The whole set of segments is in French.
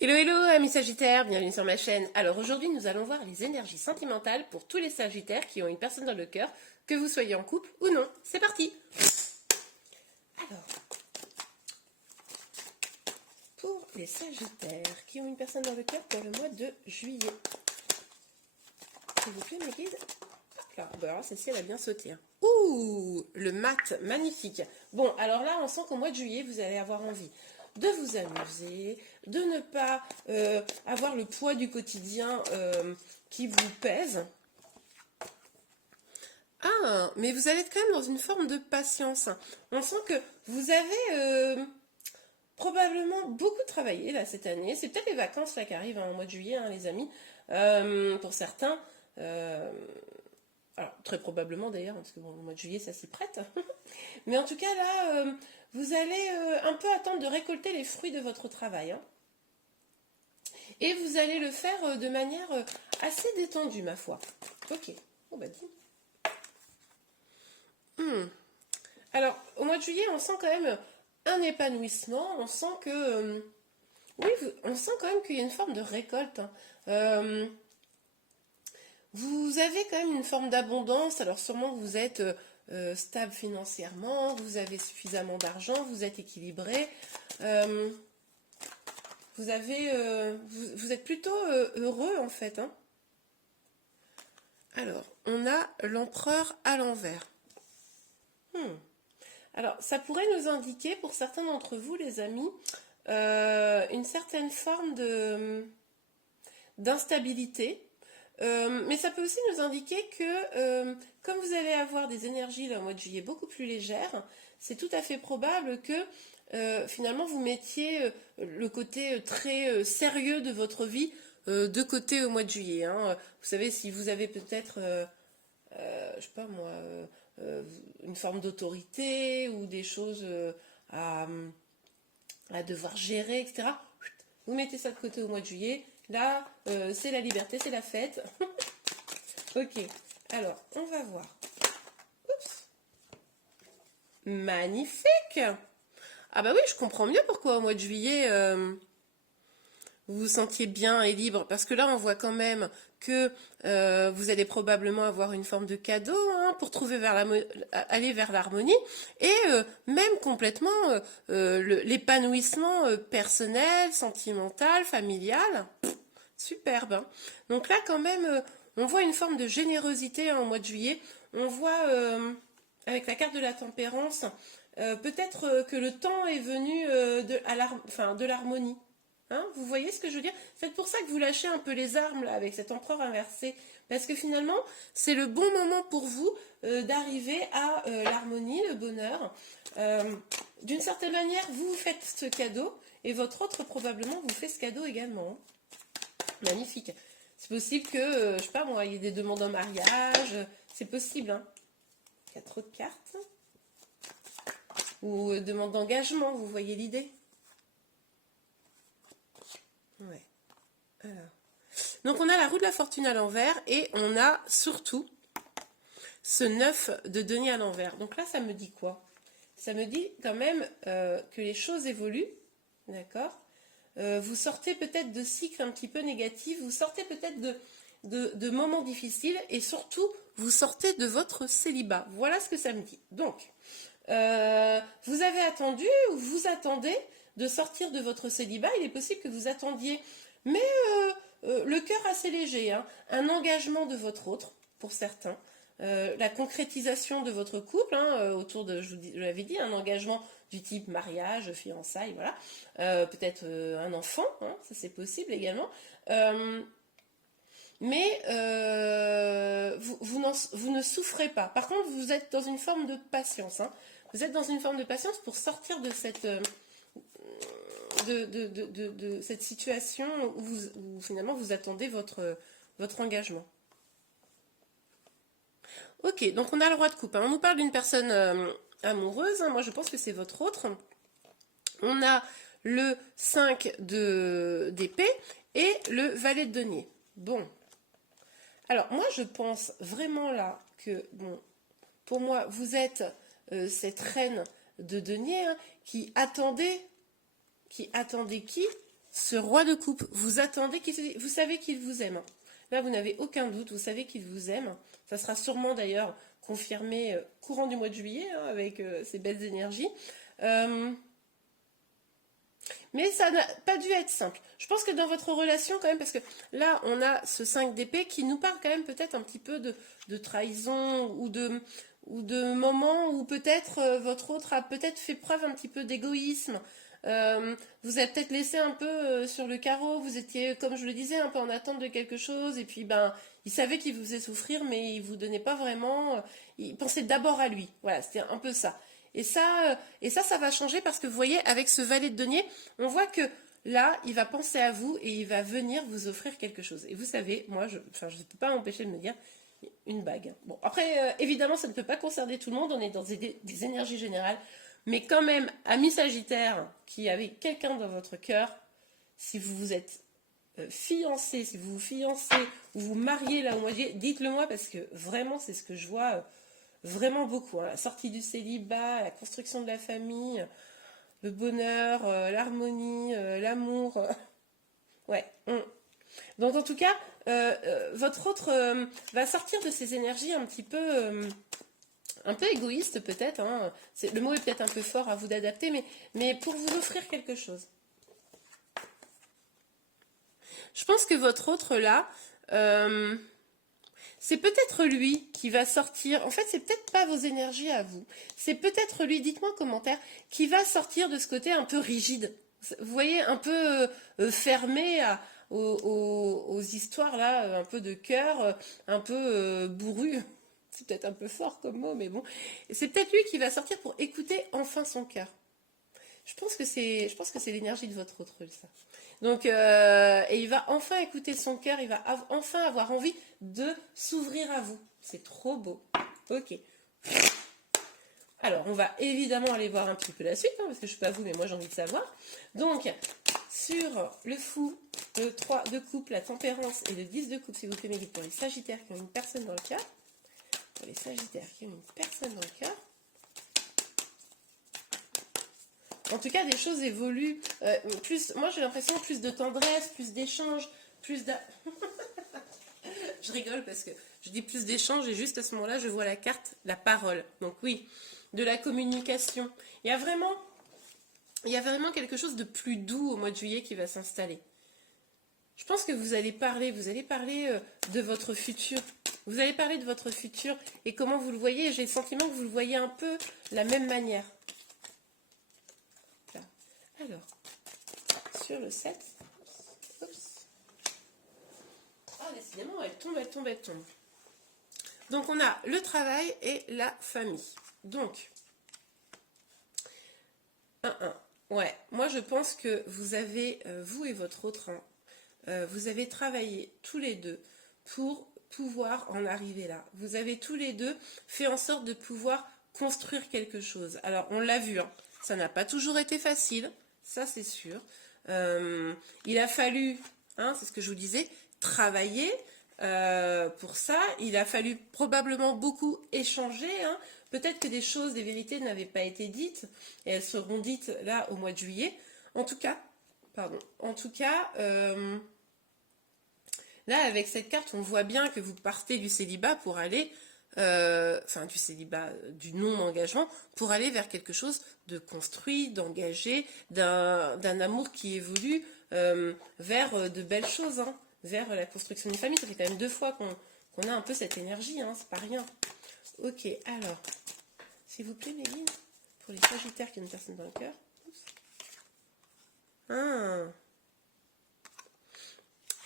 Hello hello amis Sagittaires, bienvenue sur ma chaîne. Alors aujourd'hui nous allons voir les énergies sentimentales pour tous les Sagittaires qui ont une personne dans le cœur, que vous soyez en couple ou non. C'est parti. Alors, pour les Sagittaires qui ont une personne dans le cœur pour le mois de juillet. S'il vous plaît mes guides. Là, bon, alors celle-ci elle a bien sauté. Hein. Ouh, le mat, magnifique. Bon, alors là on sent qu'au mois de juillet vous allez avoir envie de vous amuser, de ne pas avoir le poids du quotidien qui vous pèse. Ah, mais vous allez être quand même dans une forme de patience. On sent que vous avez probablement beaucoup travaillé là cette année. C'est peut-être les vacances là qui arrivent hein, au mois de juillet, hein, les amis. Pour certains, alors très probablement d'ailleurs, parce que bon, au mois de juillet ça s'y prête. Mais en tout cas là, vous allez un peu attendre de récolter les fruits de votre travail. Hein. Et vous allez le faire de manière assez détendue, ma foi. Ok. Bon, bah, dis. Alors, au mois de juillet, on sent quand même un épanouissement. On sent que... oui, on sent quand même qu'il y a une forme de récolte. Hein. Vous avez quand même une forme d'abondance. Alors, sûrement que vous êtes stable financièrement, vous avez suffisamment d'argent, vous êtes équilibré. Vous êtes plutôt heureux en fait. Hein. Alors, on a l'empereur à l'envers. Alors, ça pourrait nous indiquer, pour certains d'entre vous, les amis, une certaine forme d'instabilité. Mais ça peut aussi nous indiquer que, comme vous allez avoir des énergies là, au mois de juillet beaucoup plus légères, c'est tout à fait probable que finalement vous mettiez le côté très sérieux de votre vie de côté au mois de juillet. Hein. Vous savez, si vous avez peut-être, je sais pas moi, une forme d'autorité ou des choses à, à devoir gérer, etc., vous mettez ça de côté au mois de juillet. Là, c'est la liberté, c'est la fête. Ok, alors, on va voir. Oups. Magnifique. Ah bah oui, je comprends mieux pourquoi au mois de juillet, vous vous sentiez bien et libre. Parce que là, on voit quand même que vous allez probablement avoir une forme de cadeau hein, pour aller vers l'harmonie. Et même complètement l'épanouissement personnel, sentimental, familial. Superbe. Hein. Donc là, quand même, on voit une forme de générosité hein, au mois de juillet. On voit, avec la carte de la tempérance, peut-être que le temps est venu de l'harmonie. Hein, vous voyez ce que je veux dire? C'est pour ça que vous lâchez un peu les armes là, avec cet empereur inversé. Parce que finalement, c'est le bon moment pour vous d'arriver à l'harmonie, le bonheur. D'une certaine manière, vous vous faites ce cadeau et votre autre probablement vous fait ce cadeau également. Hein. Magnifique. C'est possible que, je sais pas moi, il y ait des demandes en mariage. C'est possible, hein. Il y a trop de cartes. Ou demande d'engagement, vous voyez l'idée? Ouais. Alors. Donc on a la roue de la fortune à l'envers et on a surtout ce 9 de denier à l'envers. Donc là, ça me dit quoi? Ça me dit quand même que les choses évoluent. D'accord? Vous sortez peut-être de cycles un petit peu négatifs, vous sortez peut-être de moments difficiles et surtout, vous sortez de votre célibat. Voilà ce que ça me dit. Donc, vous avez attendu ou vous attendez de sortir de votre célibat. Il est possible que vous attendiez, mais le cœur assez léger, hein, un engagement de votre autre, pour certains. La concrétisation de votre couple, hein, autour de, je vous l'avais dit, un engagement du type mariage, fiançailles, voilà. Peut-être un enfant, hein, ça c'est possible également. Mais vous ne souffrez pas. Par contre, vous êtes dans une forme de patience. Hein. Vous êtes dans une forme de patience pour sortir de cette, de cette situation où finalement vous attendez votre engagement. Ok, donc on a le roi de coupe. Hein. On nous parle d'une personne amoureuse. Hein. Moi, je pense que c'est votre autre. On a le 5 d'épée et le valet de denier. Bon. Alors, moi, je pense vraiment là que, bon, pour moi, vous êtes cette reine de denier hein, qui attendait qui ce roi de coupe, vous attendez, vous savez qu'il vous aime. Là, vous n'avez aucun doute, vous savez qu'il vous aime. Ça sera sûrement d'ailleurs confirmé courant du mois de juillet, hein, avec ces belles énergies. Mais ça n'a pas dû être simple. Je pense que dans votre relation, quand même, parce que là, on a ce 5 d'épée qui nous parle quand même peut-être un petit peu de trahison ou de moments où peut-être votre autre a peut-être fait preuve un petit peu d'égoïsme. Vous avez peut-être laissé un peu sur le carreau, vous étiez, comme je le disais, un peu en attente de quelque chose, et puis ben, il savait qu'il vous faisait souffrir, mais il vous donnait pas vraiment, il pensait d'abord à lui. Voilà, c'était un peu ça. Et ça va changer parce que vous voyez, avec ce valet de denier, on voit que là, il va penser à vous et il va venir vous offrir quelque chose. Et vous savez, moi, je ne peux pas m'empêcher de me dire, une bague. Bon, après, évidemment, ça ne peut pas concerner tout le monde, on est dans des énergies générales, mais quand même, amis Sagittaire, qui avez quelqu'un dans votre cœur, si vous vous êtes fiancé, si vous vous fiancez ou vous mariez là au mois de juillet, dites-le moi parce que vraiment, c'est ce que je vois vraiment beaucoup. Hein. La sortie du célibat, la construction de la famille, le bonheur, l'harmonie, l'amour. Ouais. Donc en tout cas, votre autre va sortir de ces énergies un peu égoïste peut-être. Hein. Le mot est peut-être un peu fort, à vous d'adapter, mais pour vous offrir quelque chose. Je pense que votre autre là, c'est peut-être lui qui va sortir. En fait, c'est peut-être pas vos énergies à vous. C'est peut-être lui, dites-moi en commentaire, qui va sortir de ce côté un peu rigide. Vous voyez, un peu fermé aux histoires là, un peu de cœur, un peu bourru. C'est peut-être un peu fort comme mot, mais bon. C'est peut-être lui qui va sortir pour écouter enfin son cœur. Je pense que c'est l'énergie de votre autre, ça. Donc, et il va enfin écouter son cœur, il va enfin avoir envie de s'ouvrir à vous. C'est trop beau. Ok. Alors, on va évidemment aller voir un petit peu la suite, hein, parce que je ne sais pas vous, mais moi j'ai envie de savoir. Donc, sur le fou, le 3 de coupe, la tempérance et le 10 de coupe, si vous aimez, pour les Sagittaires qui ont une personne dans le cœur. Pour les Sagittaires qui ont une personne dans le cœur. En tout cas, des choses évoluent. Moi, j'ai l'impression plus de tendresse, plus d'échanges, plus de... Je rigole parce que je dis plus d'échanges et juste à ce moment-là, je vois la carte, la parole. Donc oui, de la communication. Il y a vraiment quelque chose de plus doux au mois de juillet qui va s'installer. Je pense que vous allez parler de votre futur. Vous allez parler de votre futur et comment vous le voyez. J'ai le sentiment que vous le voyez un peu de la même manière. Alors, sur le 7, décidément, elle tombe. Donc, on a le travail et la famille. Donc, 1-1. Ouais, moi, je pense que vous avez, vous et votre autre, vous avez travaillé tous les deux pour pouvoir en arriver là. Vous avez tous les deux fait en sorte de pouvoir construire quelque chose. Alors, on l'a vu, hein, ça n'a pas toujours été facile. Ça, c'est sûr. Il a fallu, hein, c'est ce que je vous disais, travailler pour ça. Il a fallu probablement beaucoup échanger. Hein. Peut-être que des choses, des vérités n'avaient pas été dites et elles seront dites là au mois de juillet. En tout cas, là, avec cette carte, on voit bien que vous partez du célibat pour aller... du célibat, du non-engagement, pour aller vers quelque chose de construit, d'engagé, d'un amour qui évolue vers de belles choses, hein, vers la construction d'une famille. Ça fait quand même 2 fois qu'on a un peu cette énergie, hein, c'est pas rien. Ok, alors, s'il vous plaît, Méline, pour les Sagittaires qui ont une personne dans le cœur.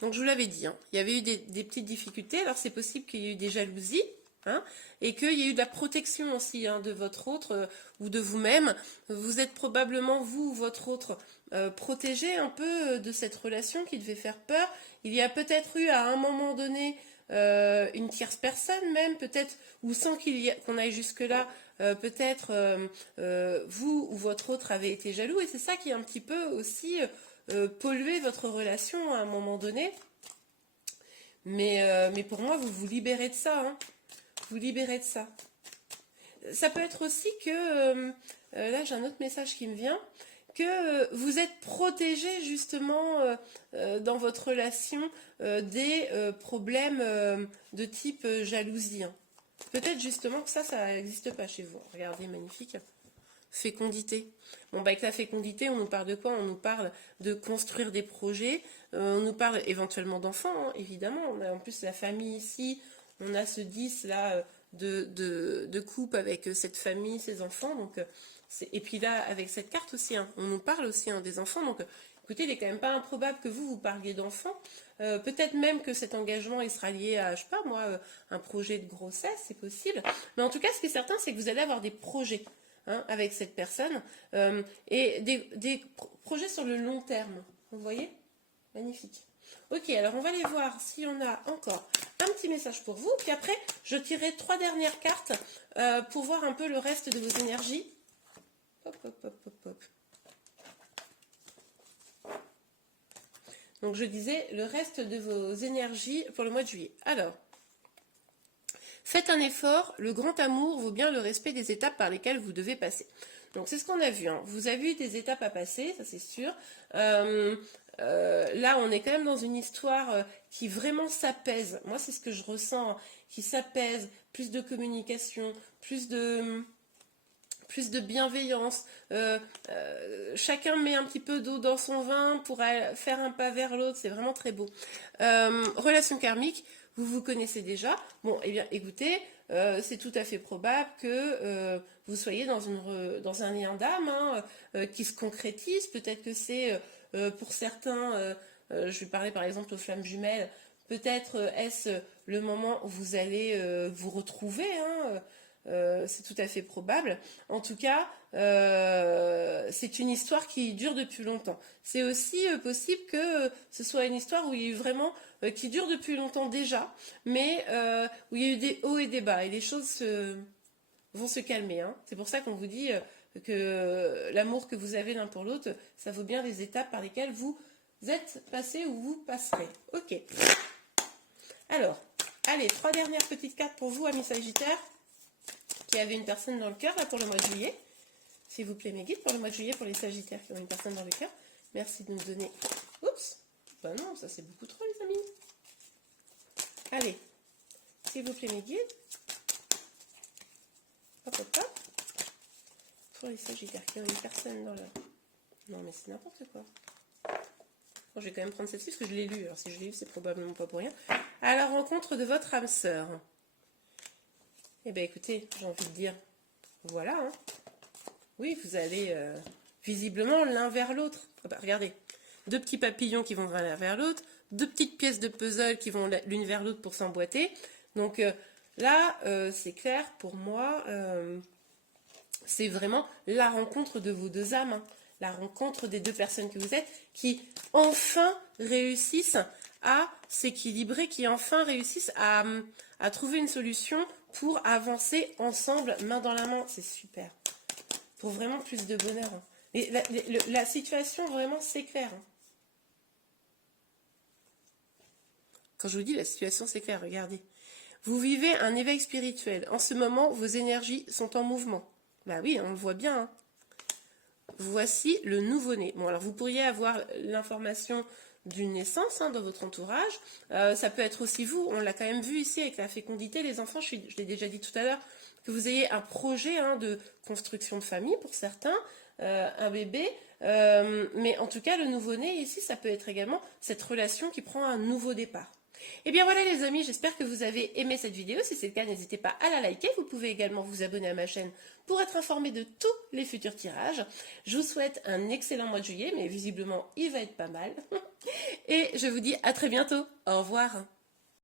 Donc, je vous l'avais dit, hein, il y avait eu des petites difficultés. Alors, c'est possible qu'il y ait eu des jalousies. Hein, et qu'il y a eu de la protection aussi, hein, de votre autre ou de vous-même. Vous êtes probablement, vous ou votre autre, protégé un peu de cette relation qui devait faire peur. Il y a peut-être eu à un moment donné une tierce personne même, peut-être, ou sans qu'on aille jusque-là, peut-être vous ou votre autre avez été jaloux. Et c'est ça qui a un petit peu aussi pollué votre relation à un moment donné. Mais pour moi, vous vous libérez de ça, hein. Vous libérez de ça. Ça peut être aussi que, là j'ai un autre message qui me vient, que vous êtes protégé justement dans votre relation des problèmes de type jalousie. Hein. Peut-être justement que ça n'existe pas chez vous. Regardez, magnifique. Fécondité. Bon, bah, avec la fécondité, on nous parle de quoi? On nous parle de construire des projets, on nous parle éventuellement d'enfants, hein, évidemment. On a en plus la famille ici, on a ce 10 là de couple avec cette famille, ces enfants. Donc, et puis là, avec cette carte aussi, hein, on nous parle aussi hein, des enfants. Donc, écoutez, il n'est quand même pas improbable que vous parliez d'enfants. Peut-être même que cet engagement il sera lié à, je sais pas moi, un projet de grossesse, c'est possible. Mais en tout cas, ce qui est certain, c'est que vous allez avoir des projets. Hein, avec cette personne, et des projets sur le long terme. Vous voyez? Magnifique. Ok, alors on va aller voir si on a encore un petit message pour vous. Puis après, je tirerai 3 dernières cartes pour voir un peu le reste de vos énergies. Hop, hop, hop, hop, hop. Donc je disais le reste de vos énergies pour le mois de juillet. Alors, faites un effort, le grand amour vaut bien le respect des étapes par lesquelles vous devez passer. Donc c'est ce qu'on a vu, hein. Vous avez eu des étapes à passer, ça c'est sûr. Là on est quand même dans une histoire qui vraiment s'apaise. Moi c'est ce que je ressens, hein, qui s'apaise, plus de communication, plus de bienveillance. Chacun met un petit peu d'eau dans son vin pour faire un pas vers l'autre, c'est vraiment très beau. Relation karmique. Vous vous connaissez déjà. Bon, eh bien, écoutez, c'est tout à fait probable que vous soyez dans un lien d'âme hein, qui se concrétise. Peut-être que c'est, pour certains, je vais parler par exemple aux flammes jumelles, peut-être est-ce le moment où vous allez vous retrouver, hein, c'est tout à fait probable. En tout cas, c'est une histoire qui dure depuis longtemps. C'est aussi possible que ce soit une histoire où il y a eu vraiment qui dure depuis longtemps déjà, mais où il y a eu des hauts et des bas et les choses vont se calmer. Hein. C'est pour ça qu'on vous dit que l'amour que vous avez l'un pour l'autre, ça vaut bien les étapes par lesquelles vous êtes passé ou vous passerez. Ok. Alors, allez, 3 dernières petites cartes pour vous, amis Sagittaires, qui avaient une personne dans le cœur là pour le mois de juillet. S'il vous plaît, mes guides, pour le mois de juillet, pour les Sagittaires qui ont une personne dans le cœur. Merci de nous donner... Oups. Ben non, ça c'est beaucoup trop, les amis. Allez, s'il vous plaît, mes guides. Hop, hop, hop. Pour les Sagittaires qui ont une personne dans leur... Non, mais c'est n'importe quoi. Bon, je vais quand même prendre celle-ci parce que je l'ai lu. Alors, si je l'ai lu, c'est probablement pas pour rien. À la rencontre de votre âme sœur. Eh bien, écoutez, j'ai envie de dire, voilà. Hein. Oui, vous allez visiblement l'un vers l'autre. Ah bah, regardez. 2 petits papillons qui vont l'un vers l'autre, 2 petites pièces de puzzle qui vont l'une vers l'autre pour s'emboîter. Donc là, c'est clair, pour moi, c'est vraiment la rencontre de vos 2 âmes, hein, la rencontre des 2 personnes que vous êtes, qui enfin réussissent à s'équilibrer, qui enfin réussissent à trouver une solution pour avancer ensemble, main dans la main. C'est super. Pour vraiment plus de bonheur. Hein. Et la situation, vraiment, c'est clair. Hein. Quand je vous dis la situation, c'est clair, regardez. Vous vivez un éveil spirituel. En ce moment, vos énergies sont en mouvement. Bah oui, on le voit bien. Hein. Voici le nouveau-né. Bon, alors vous pourriez avoir l'information d'une naissance hein, dans votre entourage. Ça peut être aussi vous. On l'a quand même vu ici avec la fécondité. Les enfants, je l'ai déjà dit tout à l'heure, que vous ayez un projet hein, de construction de famille pour certains, un bébé. Mais en tout cas, le nouveau-né ici, ça peut être également cette relation qui prend un nouveau départ. Et bien voilà les amis, j'espère que vous avez aimé cette vidéo. Si c'est le cas, n'hésitez pas à la liker. Vous pouvez également vous abonner à ma chaîne pour être informé de tous les futurs tirages. Je vous souhaite un excellent mois de juillet, mais visiblement il va être pas mal. Et je vous dis à très bientôt. Au revoir.